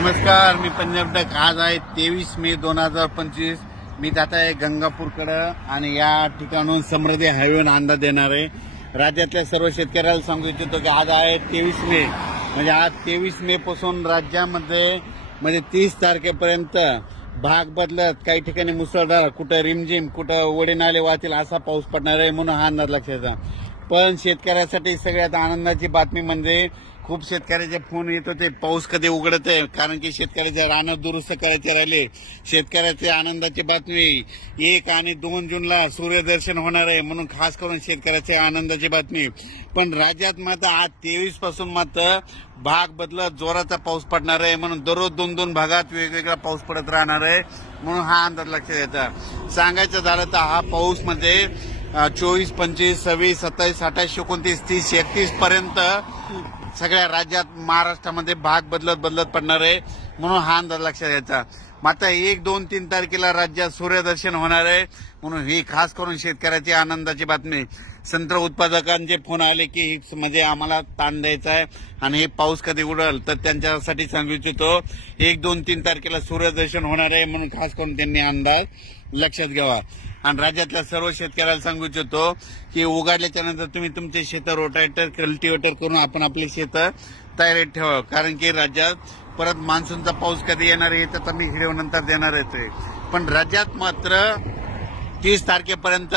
नमस्कार, मी पंजाब डक। आज आहे 23 मे 2025। मी जात आहे गंगापूरकडे आणि या ठिकाणून समृद्धी हायवेवर अंदाज देणार आहे। राज्यातल्या सर्व शेतकऱ्याला सांगू इच्छितो की आज आहे 23 मे, म्हणजे आज 23 मे पासून राज्यामध्ये म्हणजे 30 तारखेपर्यंत भाग बदलत काही ठिकाणी मुसळधार, कुठं रिमझिम, कुठं वडे नाले वाहतील असा पाऊस पडणार आहे, म्हणून हा अंदाज लक्षात. पण शेतकऱ्यासाठी सगळ्यात आनंदाची बातमी म्हणजे खूप शेतकऱ्याचे फोन येत होते पाऊस कधी उघडत आहे, कारण की शेतकऱ्याचे रानं दुरुस्त करायचे राहिले. शेतकऱ्याची आनंदाची बातमी 1 आणि 2 जूनला सूर्यदर्शन होणार आहे, म्हणून खास करून शेतकऱ्याची आनंदाची बातमी. पण राज्यात मात्र आज 23 पासून मात्र भाग बदलत जोराचा पाऊस पडणार आहे, म्हणून दररोज 2-2 भागात वेगवेगळा पाऊस पडत राहणार आहे, म्हणून हा अंदाज लक्षात घ्यायचा. सांगायचं झालं तर हा पाऊस म्हणजे 24, 25, 26, 27, 28, 29, 30, 31 पर्यंत सगळ्या राज्यात महाराष्ट्रामध्ये भाग बदलत पडणार आहे, म्हणून हा अंदाज लक्षात घ्यायचा. मात्र 1, 2, 3 तारखेला राज्यात सूर्यदर्शन होणार आहे, म्हणून ही खास करून शेतकऱ्याची आनंदाची बातमी. संत्र उत्पादकांचे फोन आले की म्हणजे आम्हाला ताण द्यायचा आहे आणि हे पाऊस कधी उडेल, तर त्यांच्यासाठी सांगू इच्छितो 1, 2, 3 तारखेला सूर्यदर्शन होणार आहे, म्हणून खास करून त्यांनी अंदाज लक्षात घ्यावा. आणि राज्यातल्या सर्व शेतकऱ्याला सांगू इच्छितो की उघडल्याच्या नंतर तुम्ही तुमचे शेतं रोटावेटर, कल्टिवेटर करून आपण आपली शेतं तयारीत ठेवा, कारण की राज्यात परत मान्सूनचा पाऊस कधी येणार आहे त्याचा मी व्हिडिओ नंतर देणार आहे. पण राज्यात मात्र 30 तारखेपर्यंत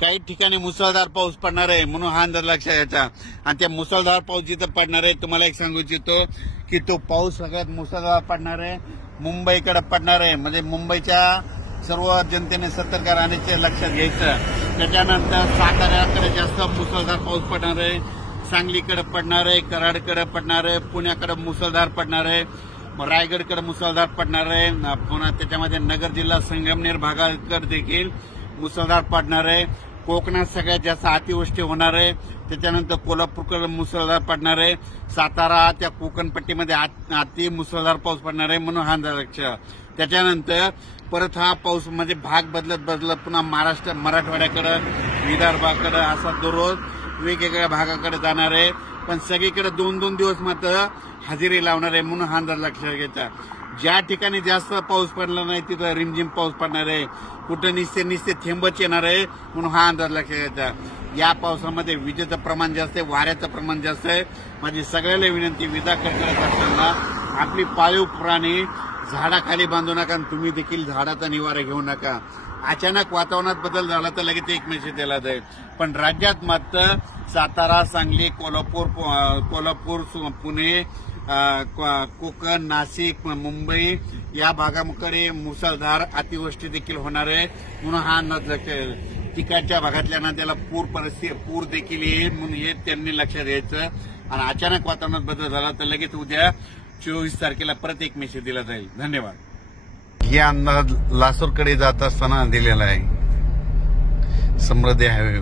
काही ठिकाणी मुसळधार पाऊस पडणार आहे, म्हणून हा अंदाज लक्षात घ्यायचा. आणि त्या मुसळधार पाऊस जिथं पडणार आहे तुम्हाला एक सांगू इच्छितो की तो पाऊस सगळ्यात मुसळधार पडणार आहे मुंबईकडे पडणार आहे, म्हणजे मुंबईच्या सर्व जनतेने सतर्क राहण्याचे लक्षात घ्यायचं. त्याच्यानंतर साताऱ्याकडे जास्त मुसळधार पाऊस पडणार आहे, सांगलीकडे पडणार आहे, कराडकडे पडणार आहे, पुण्याकडे मुसळधार पडणार आहे, रायगडकडे मुसळधार पडणार आहे, पुन्हा त्याच्यामध्ये नगर जिल्हा संगमनेर भागाकडे देखील मुसळधार पडणार आहे. कोकणात सगळ्यात जास्त अतिवृष्टी होणार आहे, त्याच्यानंतर कोल्हापूरकडे मुसळधार पडणार आहे, सातारा त्या कोकणपट्टीमध्ये अति मुसळधार पाऊस पडणार आहे, म्हणून हा अंदाज लक्षात. त्याच्यानंतर परत हा पाऊस म्हणजे भाग बदलत पुन्हा महाराष्ट्र, मराठवाड्याकडे, विदर्भाकडे असा दररोज वेगवेगळ्या भागाकडे जाणार आहे. पण सगळीकडे 2-2 दिवस मात्र हजेरी लावणार आहे, म्हणून हा अंदाज लक्षात घ्यायचा. ज्या ठिकाणी जास्त पाऊस पडला नाही तिथं रिमझिम पाऊस पडणार आहे, कुठं निस्ते थेंबच येणार आहे, म्हणून हा अंदाज लक्षात घ्यायचा. या पावसामध्ये विजेचं प्रमाण जास्त आहे, वाऱ्याचं प्रमाण जास्त आहे. माझी सगळ्याला विनंती, विजा करत असताना आपली पाळीव प्राणी झाडाखाली बांधू नका, तुम्ही देखील झाडाचा निवारा घेऊ नका. अचानक वातावरणात बदल झाला तर लगेच एक मेसेज दिला जाईल. पण राज्यात मात्र सातारा, सांगली, कोल्हापूर, पुणे, कोकण, नाशिक, मुंबई या भागाकडे मुसळधार अतिवृष्टी देखील होणार आहे, म्हणून हा अंदाज लक्षात. तिकडच्या भागातल्या त्याला पूर देखील येईल, म्हणून हे त्यांनी लक्षात घ्यायचं. आणि अचानक वातावरणात बदल झाला तर लगेच उद्या 24 तारखेला परत एक मेसेज दिला जाईल. धन्यवाद. हे अंदाज लासूरकडे जात असताना दिलेला आहे समृद्धी हायवे.